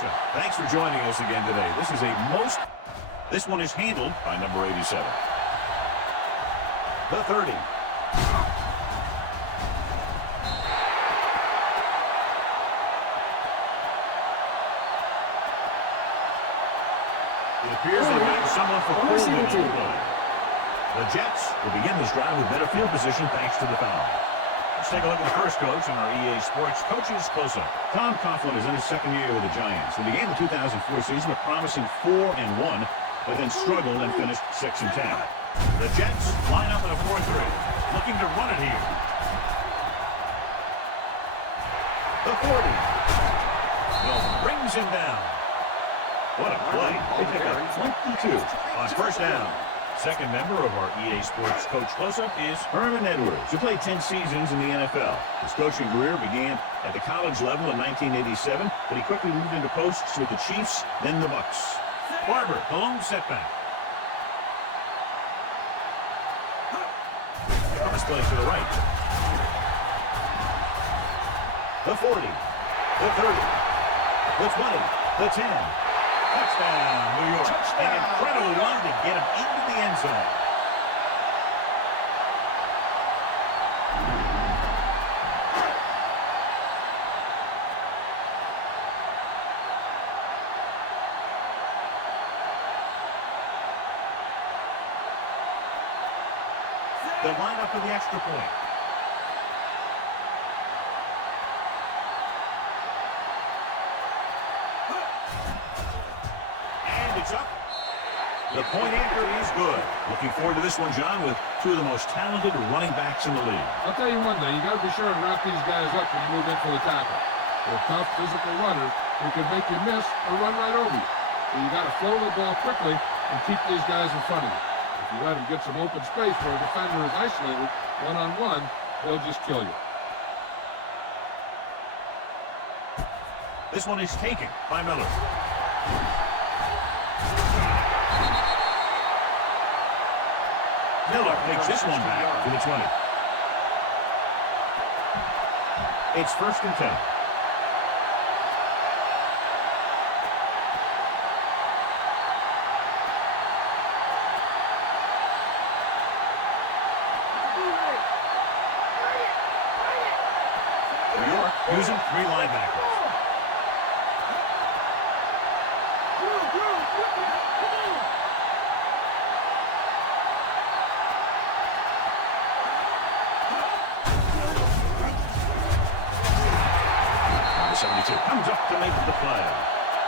matchup. Thanks for joining us again today. This one is handled by number 87. The 30. It appears they've gotten someone for holding on the play. The Jets will begin this drive with better field position thanks to the foul. Let's take a look at the first coach in our EA Sports Coaches Close-Up. Tom Coughlin is in his second year with the Giants. They began the 2004 season with promising 4-1, but then struggled and finished 6-10. The Jets line up in a 4-3, looking to run it here. The 40. Bill brings him down. What a play. They pick up 22 on first down. Second member of our EA Sports Coach Close-Up is Herman Edwards, who played 10 seasons in the NFL. His coaching career began at the college level in 1987, but he quickly moved into posts with the Chiefs, then the Bucs. Barber, the lone setback. Cross play to the right. The 40, the 30, the 20, the 10. Touchdown, New York. An incredible run to get him into the end zone. They line up for the extra point. It's up. The point anchor is good. Looking forward to this one, John, with two of the most talented running backs in the league. I'll tell you one thing. You got to be sure and wrap these guys up when you move in for the tackle. They're tough, physical runners who can make you miss or run right over you. So you got to flow the ball quickly and keep these guys in front of you. If you let them get some open space where a defender is isolated one-on-one, they'll just kill you. This one is taken by Miller. Miller takes this one back to the 20. It's 1st and 10. New York using 3 linebackers. Comes up to make the play.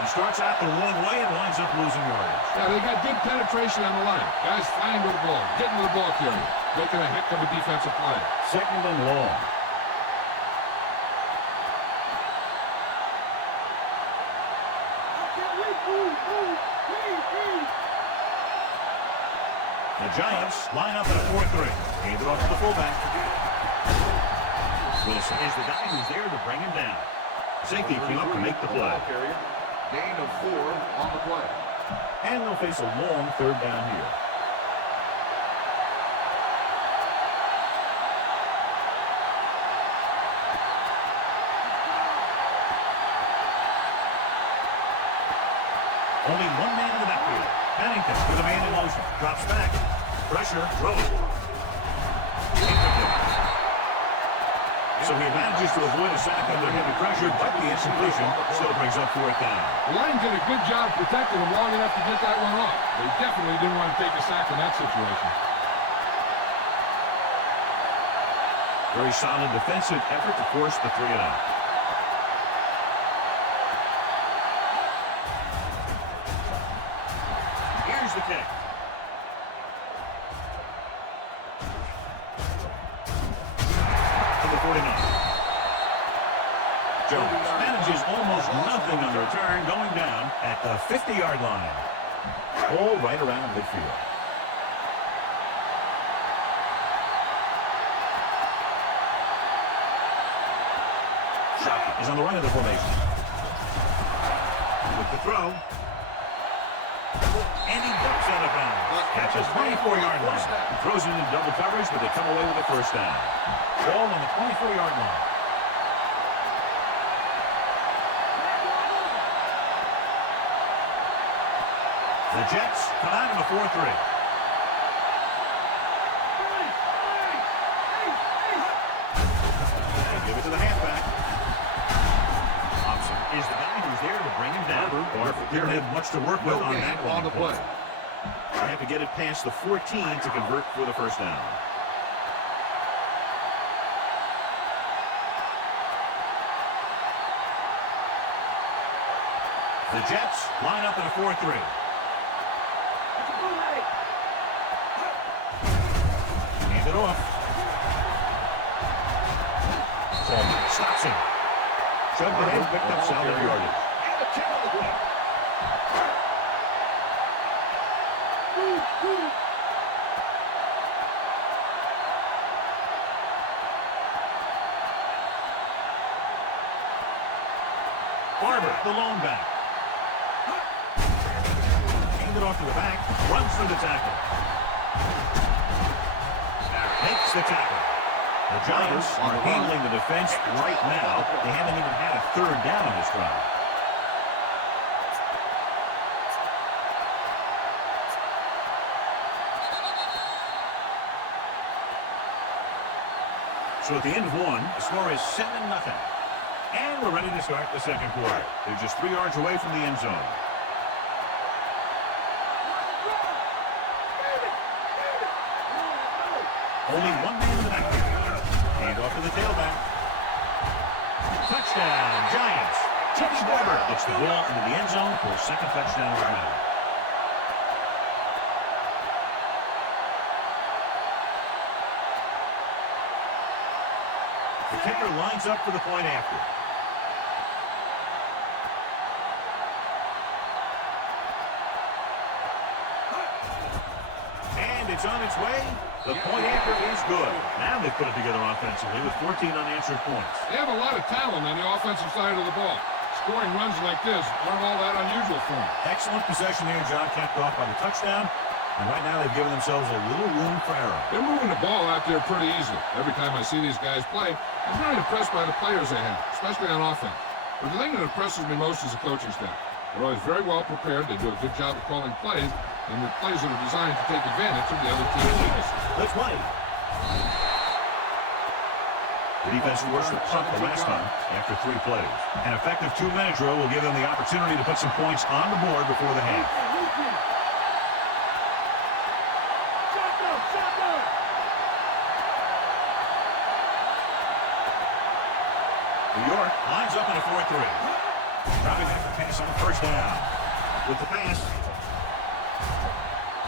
He starts out the wrong way and winds up losing yardage. Yeah, they got good penetration on the line. Guys flying with the ball, getting to the ball carrier, making a heck of a defensive play. 2nd and long. The Giants line up in a 4-3. Hand it off to the fullback. Wilson is the guy who's there to bring him down. Safety came up to make the play. Gain of 4 on the play. And they'll face a long 3rd down here. Only one man in the backfield. Pennington with a man in motion. Drops back. Pressure. Throw. So he manages to avoid a sack under heavy pressure, but the incompletion still brings up 4th down. The line did a good job protecting him long enough to get that one off. They definitely didn't want to take a sack in that situation. Very solid defensive effort to force the 3 and out. Here's the kick. Jones manages almost nothing on the return, going down at the 50-yard line. All right around midfield. Shockey is on the right of the formation. With the throw. And he ducks out of bounds. Catches 24-yard line. He throws it in double coverage, but they come away with a 1st down. Ball on the 24-yard line. The Jets come out in a 4-3. They give it to the halfback. Thompson is the guy who's there to bring him down. Didn't have much to work with on that one. On the play. They have to get it past the 14 to convert for the first down. The Jets line up in a 4-3. Hand it off. Coleman stops him. Shoved ahead, picked up solid yardage. And a kick on the way. Barber, the lone back. Hand it off to the back, runs for the tackle. Makes the tackle. The Giants are handling the defense right now. They haven't even had a third down on this drive. So at the end of one, the score is 7-0. And we're ready to start the second quarter. They're just 3 yards away from the end zone. Only one man in the backfield. Hand off to the tailback. Touchdown, Giants. Teddy Barber gets the ball into the end zone for a second touchdown of the night. The kicker lines up for the point after. And it's on its way. The point after is good. Now they've put it together offensively with 14 unanswered points. They have a lot of talent on the offensive side of the ball. Scoring runs like this aren't all that unusual for them. Excellent possession there, John, capped off by the touchdown. And right now they've given themselves a little room for error. They're moving the ball out there pretty easily. Every time I see these guys play, I'm very impressed by the players they have, especially on offense. But the thing that impresses me most is the coaching staff. They're always very well prepared. They do a good job of calling plays, and the plays that are designed to take advantage of the other team's weaknesses. The 20. The defense forced the punt the last time after 3 plays. An effective 2-minute drill will give them the opportunity to put some points on the board before the half. New York lines up in a 4-3. Dropping back to pass on the first down. With the pass.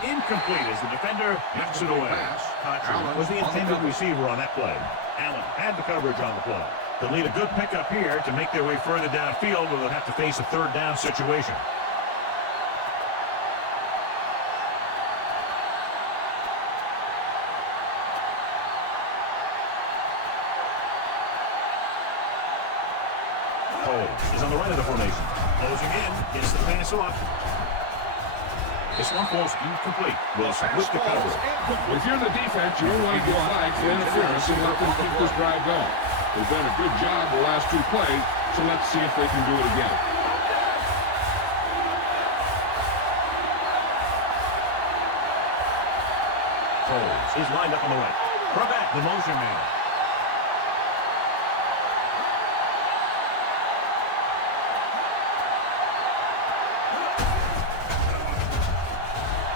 Incomplete as the defender knocks it away. Contra was the intended receiver on that play. Allen had the coverage on the play. They'll need a good pickup here to make their way further downfield, where they'll have to face a third down situation. Is on the right of the formation. Closing in, gets the pass off. This one falls incomplete. Wilson with the cover. If you're the defense, you don't want to get flagged for interference and let them keep this drive going. They've done a good job the last 2 plays, so let's see if they can do it again. Coles is lined up on the right. Brabant, the motion man.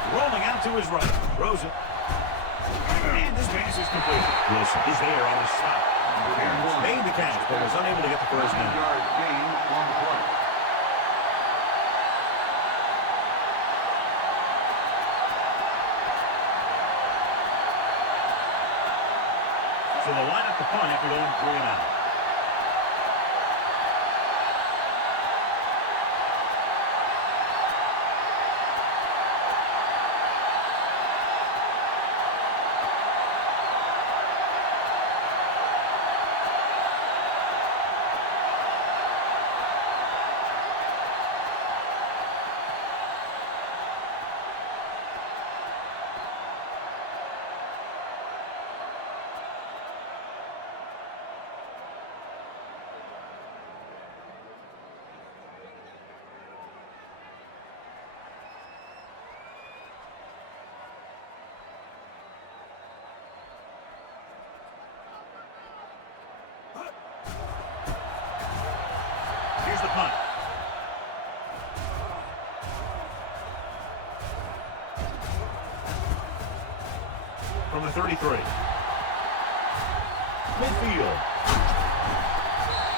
Rolling out to his right. Throws it. And this pass is complete. Wilson is there on the stop. Made the catch, but was unable to get the first down. So they'll line up the punt after going 3 and out. the 33. Midfield.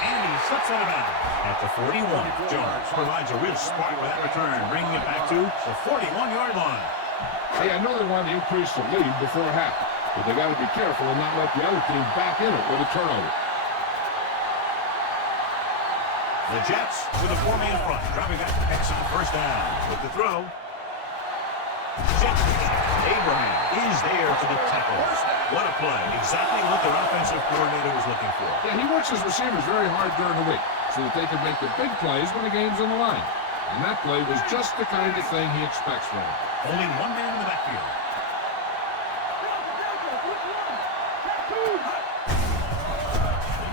And he slips out of bounds. At the 41, Jones provides a real spark with that return, bringing it back to the 41-yard line. Hey, I know they want to increase the lead before half, but they got to be careful and not let the other team back in it with a turnover. The Jets with a four-man front, dropping back to X on first down. With the throw, Abraham is there for the tackle. What a play. Exactly what their offensive coordinator was looking for. Yeah, he works his receivers very hard during the week so that they can make the big plays when the game's on the line. And that play was just the kind of thing he expects from him. Only one man in the backfield.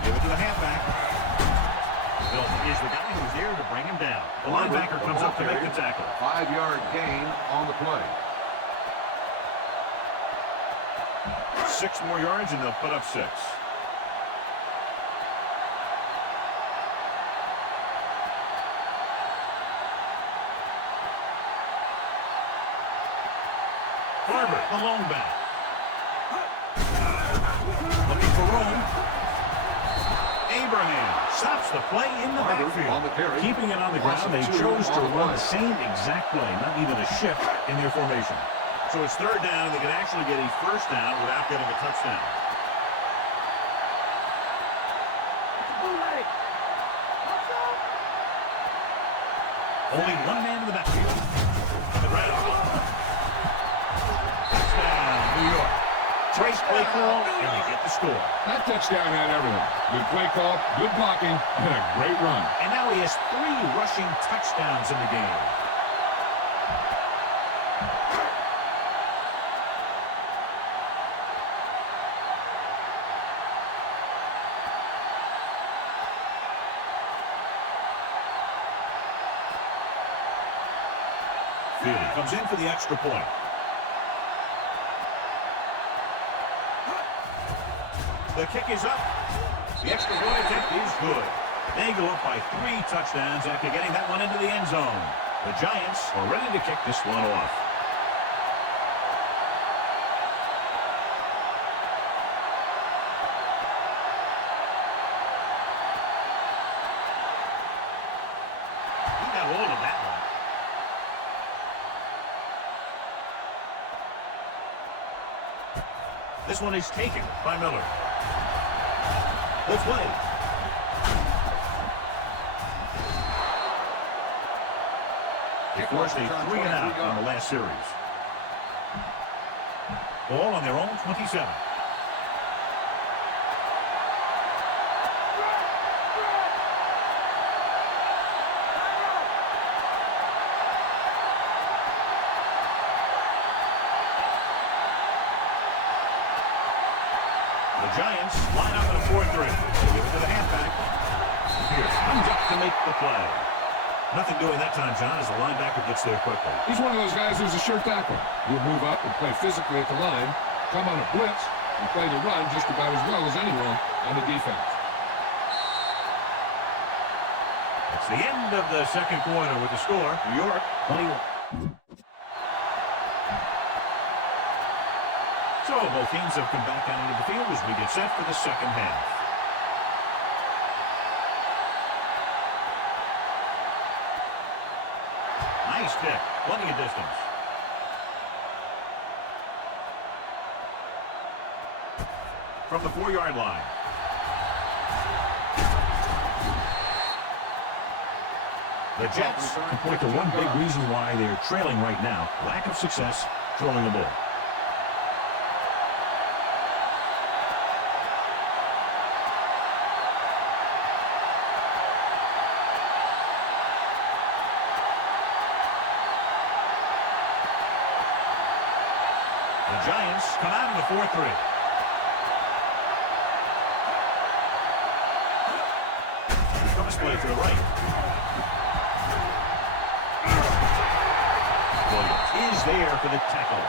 Give it to the halfback. Phillips is the guy who's there to bring him down. The linebacker comes up to make the tackle. 5-yard gain on the play. 6 more yards and they'll put up 6. Barber, the lone back. Looking for room. Abraham stops the play in the backfield. On the carry. Keeping it on the ground, they chose to run the same exact play, not even a shift in their formation. So it's third down, and they can actually get a first down without getting a touchdown. Only one man in the backfield. On the ground. Touchdown, New York. Trace play call, and they get the score. That touchdown had everything. Good play call, good blocking, and a great run. And now he has 3 rushing touchdowns in the game. Field comes in for the extra point. The kick is up. The extra point attempt is good. They go up by 3 touchdowns after getting that one into the end zone. The Giants are ready to kick this one off. He got hold of that one. This one is taken by Miller. The play. They forced a 3-and-out on the last series. Ball on their own 27. The Giants line up in a 4-3. They give it to the halfback. Pierce comes up to make the play. Nothing doing that time, John, as the linebacker gets there quickly. He's one of those guys who's a sure tackler. He'll move up and play physically at the line, come on a blitz, and play the run just about as well as anyone on the defense. It's the end of the second quarter with the score. New York, 21. So both teams have come back out into the field as we get set for the second half. Nice pick. Plenty of distance. From the 4-yard line. The Jets can point to one big reason why they're trailing right now. Lack of success throwing the ball. The Giants come out in the 4-3. Cross play to the right. Williams is there for the tackle.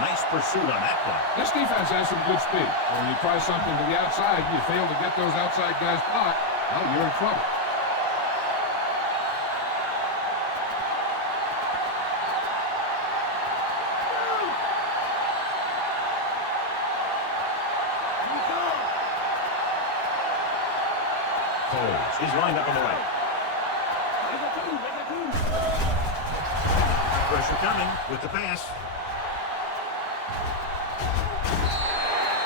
Nice pursuit on that play. This defense has some good speed. When you try something to the outside, you fail to get those outside guys caught, well, you're in trouble. is lined up on the right. Pressure coming with the pass.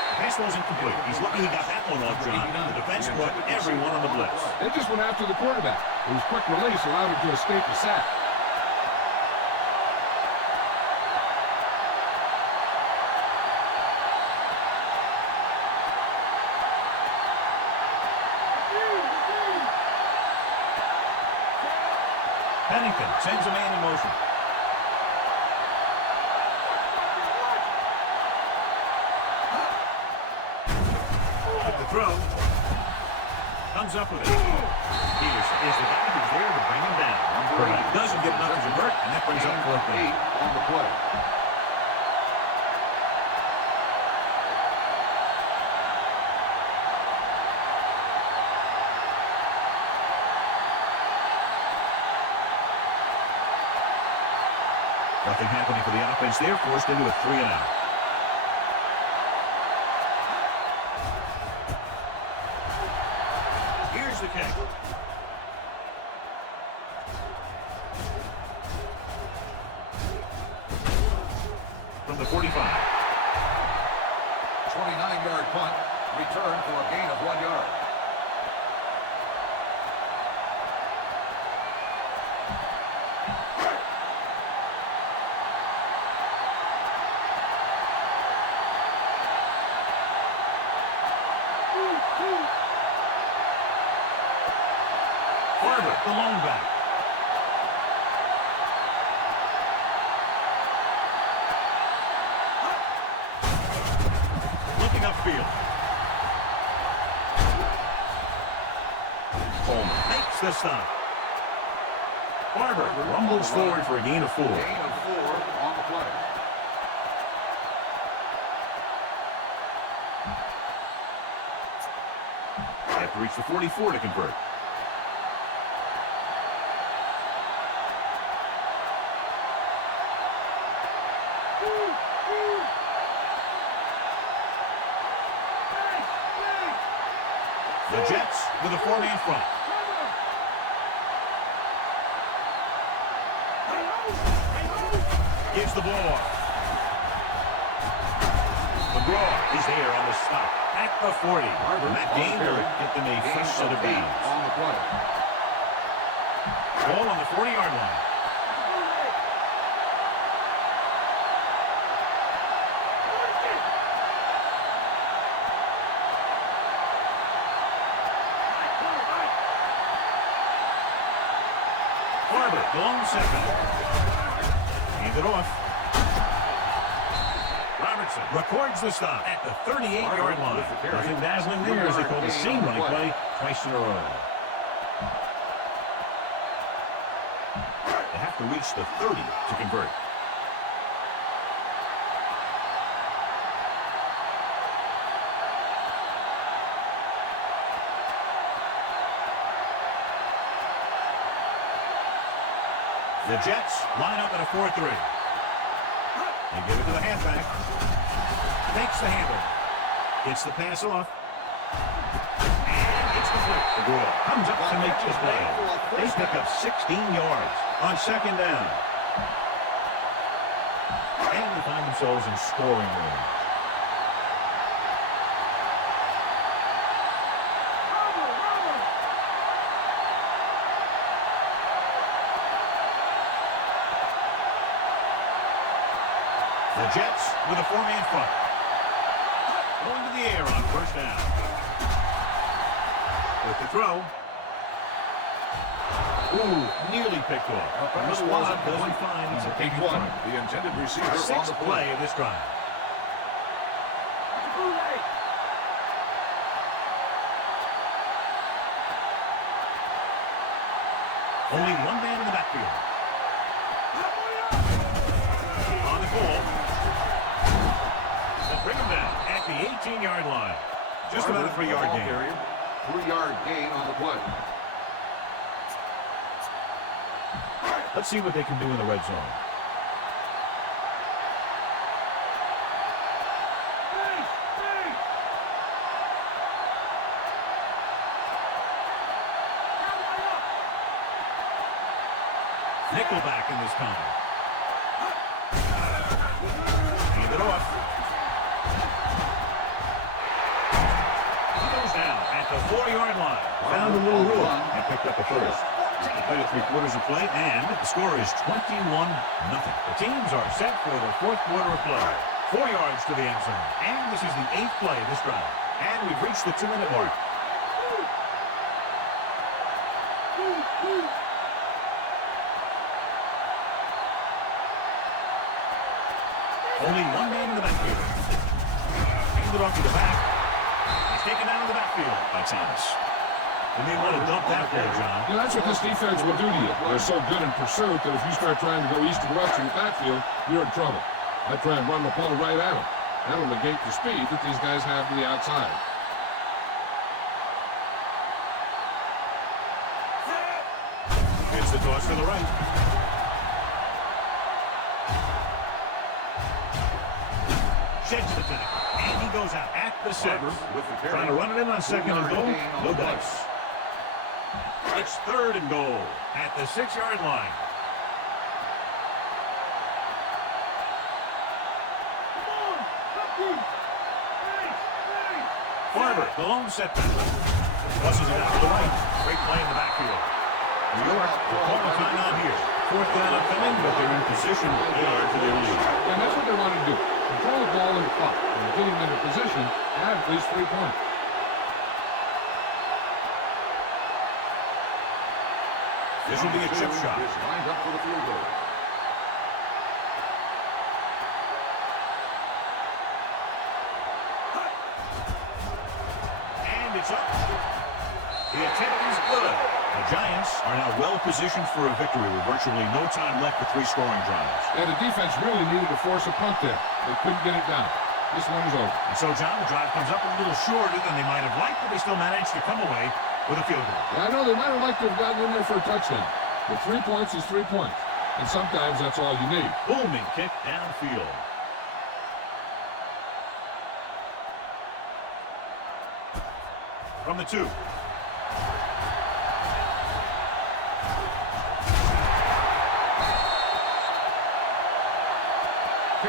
The pass wasn't complete. He's lucky he got that one off, John. The defense brought everyone on the blitz. They just went after the quarterback. It was quick release, allowed him to escape the sack. Pennington sends a man in motion. With the throw. Comes up with it. Peterson is the guy who's there to bring him down. But he doesn't get enough to convert, and that brings up 4th down. 8 on the play. Nothing happening for the offense there, forced into a 3-and-out. Here's the kick. From the 45. 29-yard punt. Return for a gain of 1 yard. The lone back. Looking upfield. Coleman makes the stop. Barber rumbles forward for a gain of 4. Gain of 4 on the play. They have to reach the 44 to convert. The Jets with a 4-man front. Gives the ball off. McGraw is there on the stop at the 40. And that gain will get them a first set of bounds. On the play. Ball on the 40-yard line. Long second. Hand it off. Robertson records the stop at the 38-yard line. Nothing dazzling there as they call the same running play twice in a row. They have to reach the 30 to convert. The Jets line up at a 4-3. They give it to the halfback. Takes the handle. Gets the pass off. And it's complete. McGraw comes up to make the play. They pick up 16 yards on 2nd down. And they find themselves in scoring range. The Jets with a 4-man front. Going to the air on 1st down. With the throw. Ooh, nearly picked off. The squad doesn't find he's a big one. The intended receiver on the 6th play of this drive. Only one man in the backfield. On the goal. Bring him down at the 18-yard line. Just about a 3-yard gain. 3-yard gain on the play. Let's see what they can do in the red zone. Nickelback in this time. Hand it off. He goes down at the 4-yard line. Found a little room and picked up a first. They played 3/4 of play, and the score is 21-0. The teams are set for the fourth quarter of play. 4 yards to the end zone. And this is the 8th play of this drive. And we've reached the 2-minute mark. Only one man in the backfield. Hand it off to the back. He's taken down in the backfield by Thomas. You may want to dump that ball, John. You know, that's what this defense will do to you. They're so good in pursuit that if you start trying to go east and west in the backfield, you're in trouble. I try and run the ball right at them. That'll negate the speed that these guys have to the outside. It's the toss to the right. Sheds the tackle, and he goes out at the 6. Trying to run it in on 2nd and goal. No dice. It's 3rd and goal at the 6-yard line. Barber, the lone setback. Buses it out to the right. Great play in the backfield. New York will call the timeout here. 4th down upcoming, but they're in position to add to their lead. And that's what they want to do. Control the ball in the clock. And getting them in position, add at least 3 points. This will be a chip shot. Is lined up for the field goal. And it's up. The attempt is good. The Giants are now well positioned for a victory with virtually no time left for 3 scoring drives. And the defense really needed to force a punt there. They couldn't get it down. This one is over. And so, John, the drive comes up a little shorter than they might have liked, but they still managed to come away with a field goal. Yeah, I know they might have liked to have gotten in there for a touchdown. But 3 points is 3 points. And sometimes that's all you need. Booming kick downfield. From the 2.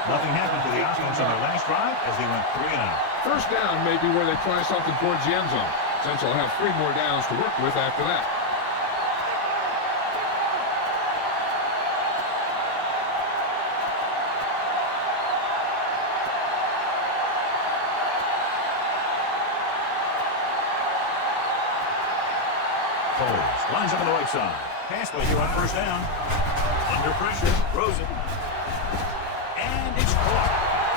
Nothing happened to the offense on their last drive as they went 3 and out. First down may be where they try something towards the end zone, since they'll have 3 more downs to work with after that. Lines up on the right side. Pass play here on 1st down. Under pressure, Rosen. And it's caught.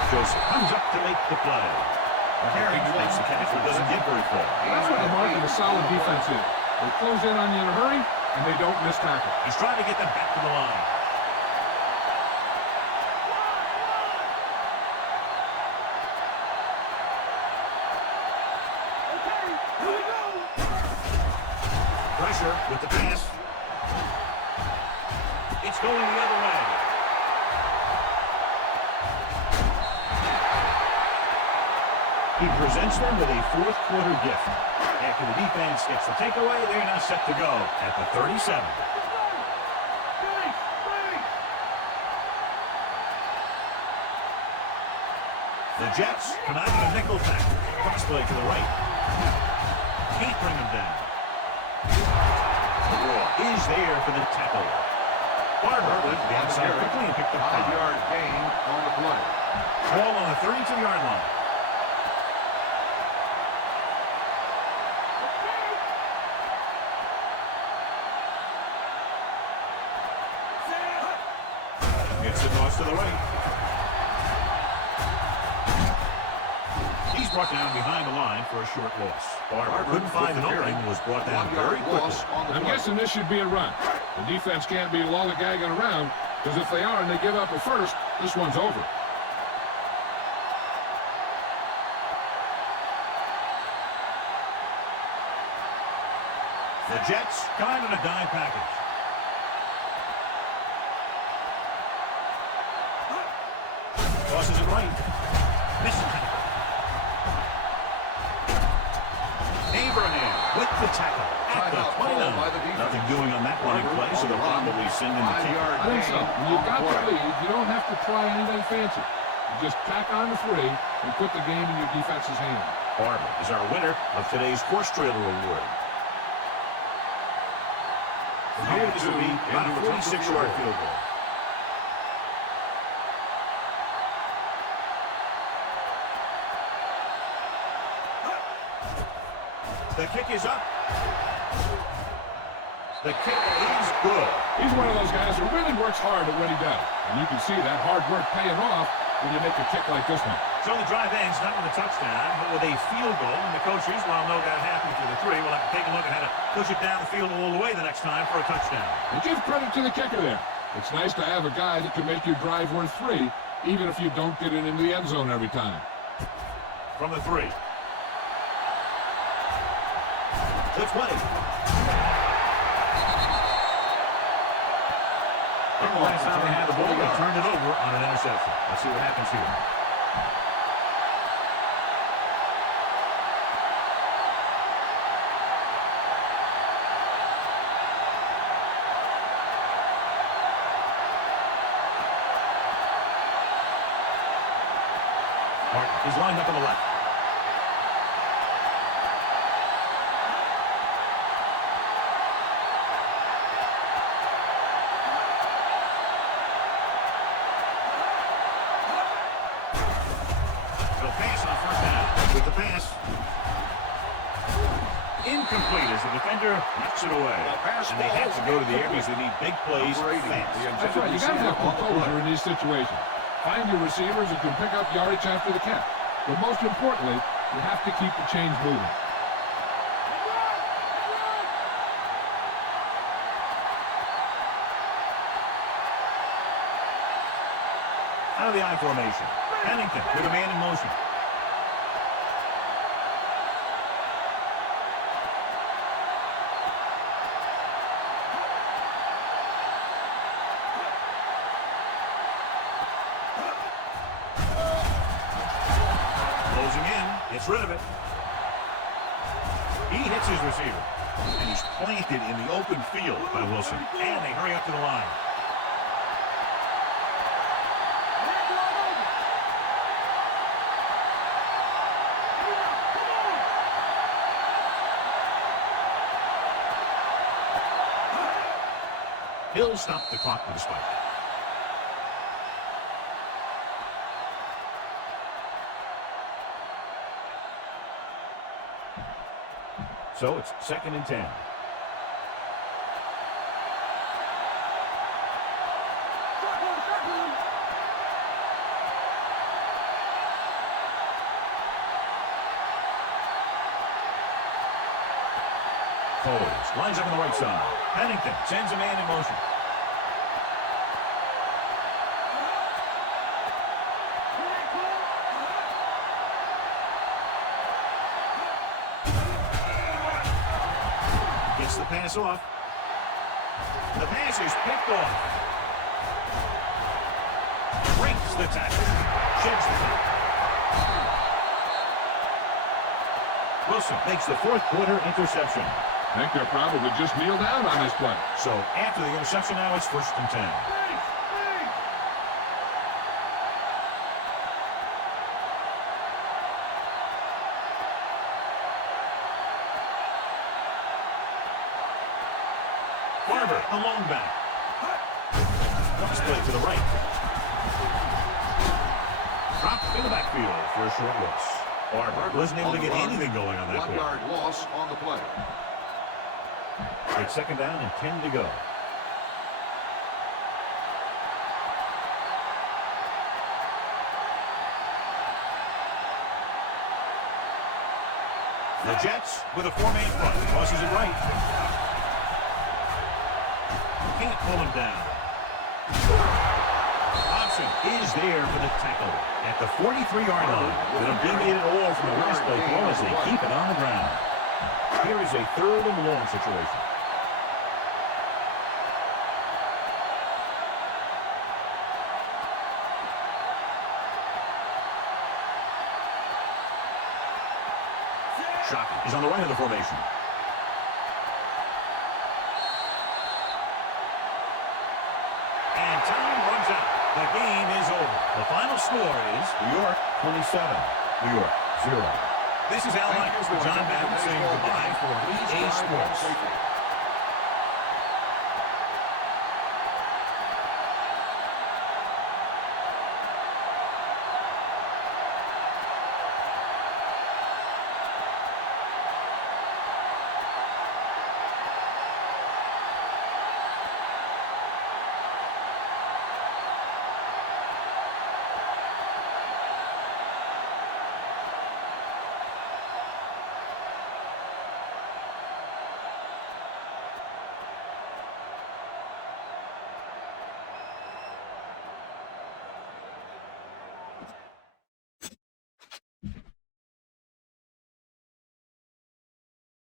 Joseph comes up to make the play. Carey makes the catch, but doesn't get very far. That's what the mark of a solid defense is. They close in on you in a hurry, and they don't miss tackle. He's trying to get them back to the line. Pressure with the pass. It's going the other way. He presents them with a 4th quarter gift. After the defense gets the takeaway, they're now set to go at the 37. The Jets come out of a nickel back. Cross play to the right. Can't bring them down. Is there for the tackle. Barber went to the outside quickly and picked up 5-yard gain on the play. Ball on the 32-yard line. It's a toss to the right. He's brought down behind the line for a short loss. Barber couldn't find an opening and was brought down very quickly. I'm guessing this should be a run. The defense can't be lollygagging around, because if they are and they give up a first, this one's over. The Jets come out in a dime package. Tosses it right. Misses it. Abraham with The tackle at the Timeout called 29. by the defense. Nothing doing on that running play, so they'll probably send in the kicker. 5-yard I think so. gain When you've on got the the play. lead, you don't have to try anything fancy. You just tack on the 3 and put the game in your defense's hand. Barber is our winner of today's horse trailer award. From here, this will be about a 46-yard field goal. The kick is up. The kick is good. He's one of those guys who really works hard at what he does. And you can see that hard work paying off when you make a kick like this one. So the drive ends not with a touchdown, but with a field goal. And the coaches, while no got happy for the 3, will have to take a look at how to push it down the field all the way the next time for a touchdown. And give credit to the kicker there. It's nice to have a guy that can make your drive worth 3, even if you don't get it into the end zone every time. From the 3. The 20. Last time they had the ball, they turned it over on an interception. Let's see what happens here. Martin is lined up on the left. With the pass. Incomplete as the defender knocks it away. And they have to go to the areas that need big plays fast. That's right. You got to have composure in these situations. Find your receivers who can pick up yardage after the catch. But most importantly, you have to keep the chains moving. Out of the I formation. Pennington with a man in motion. Gets rid of it. He hits his receiver. And he's planted in the open field by Wilson. And they hurry up to the line. He'll stop the clock with a spike. So it's 2nd and 10. Foles lines up on the right side. Pennington sends a man in motion. Gets the pass off. The pass is picked off. Breaks the tackle. Sheds the tackle. Wilson makes the 4th quarter interception. I think they'll probably just kneel down on this play. So after the interception now, it's 1st and 10. Barber, the long back. Cross play to the right. Dropped in the backfield for a short loss. Barber wasn't able to get anything going on that play. 1-yard loss on the play. It's 2nd down and 10 to go. The Jets with a 4-man front. Crosses it right. Can't pull him down. Thompson is there for the tackle at the 43-yard line. They don't deviate at all from the last play call as they keep it on the ground. Here is a 3rd and long situation. Shockey is on the right of the formation. The game is over. The final score is New York 27, New York 0. This is Al Michaels for John Madden saying goodbye for EA Sports.